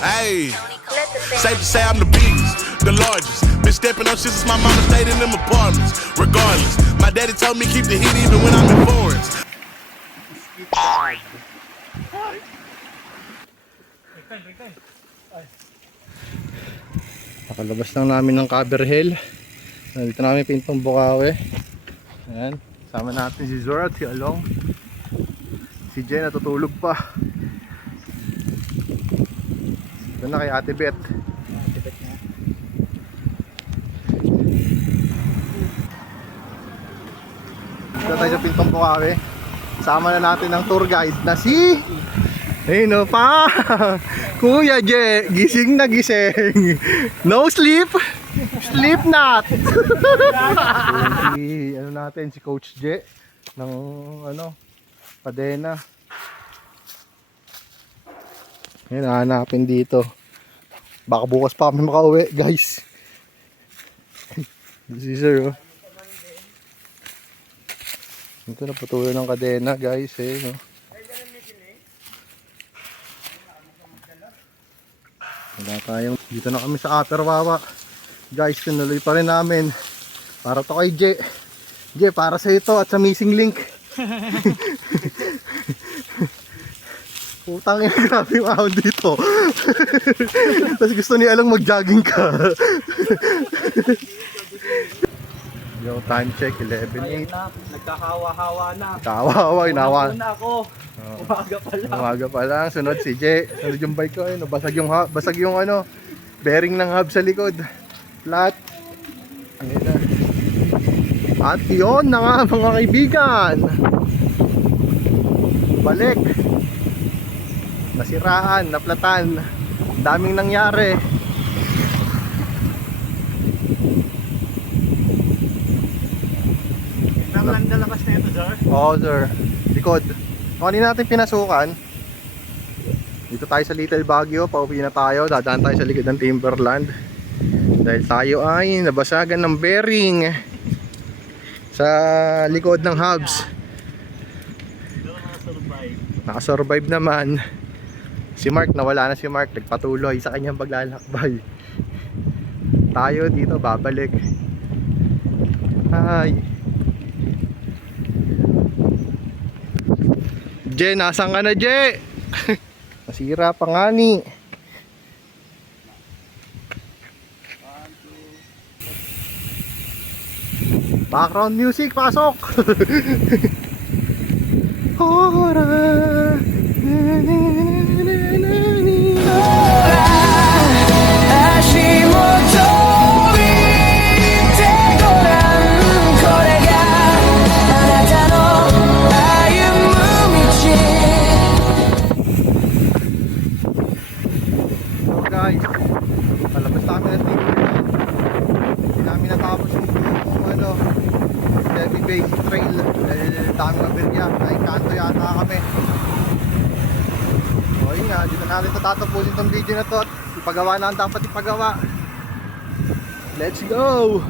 Hey, safe to say I'm the biggest, the largest. Been stepping on shit since my mama stayed in them apartments. Regardless, my daddy told me keep the heat even when I'm in foreigns. Nakalabas lang namin ng Caberhill. Nandito namin Pintong Bukawi. Ayan, sama natin si Zora at si Along. Si Jen natutulog pa. Ito na kay Ate Bet. Dito tayo sa Pintong Bukawi. Sama na natin ang tour guide na si no pa Kuya Je, gising na gising. No sleep, sleep not. Si ano natin, si Coach Je ng Padena. Ngayon hahanapin dito. Baka bukas pa kami makauwi, guys. This is sir, oh. Ito na patuloy ng kadena, guys, no. Wala tayong, dito na kami sa Upper Wawa. Guys, tinuloy pa rin namin. Para to kay Je. Je, para sa ito at sa missing link. Putang ina, grabe yung ahon dito. Tapos gusto niya lang mag-jogging ka. Yung time check, 11:08. Nagkakahawa-hawa na. Kawawa, inawa. Una ako. Umaga pa lang. Umaga pa lang, sunod si Je. Sunod yung bike ko, basag yung bearing ng hub sa likod. Flat. Ayun na. At yun na nga mga kaibigan. Balik. Nasiraan, naplatan. Daming nangyari. Naman labas na ito, sir. Oo, sir. Likod. Kanina natin pinasukan. Dito tayo sa Little Baguio. Pauwi na tayo. Dadaan tayo sa likod ng Timberland. Dahil tayo ay nabasagan ng bearing sa likod ng hubs. Nakasurvive naman. Si Mark, nawala na si Mark. Nagpatuloy sa kanyang paglalakbay. Tayo dito babalik. Hi. Je, nasan ka na, Je? Nasira pa nga ni. Background music, pasok! Guys, palabas namin ng Timberland. Hindi namin natapos yung Heavy Basic Trail dahil dami ng birya. Ay kanto yata kami. So yun nga, dito natin tatapusin itong video na to at ipagawa na ang dapat ipagawa. Let's go!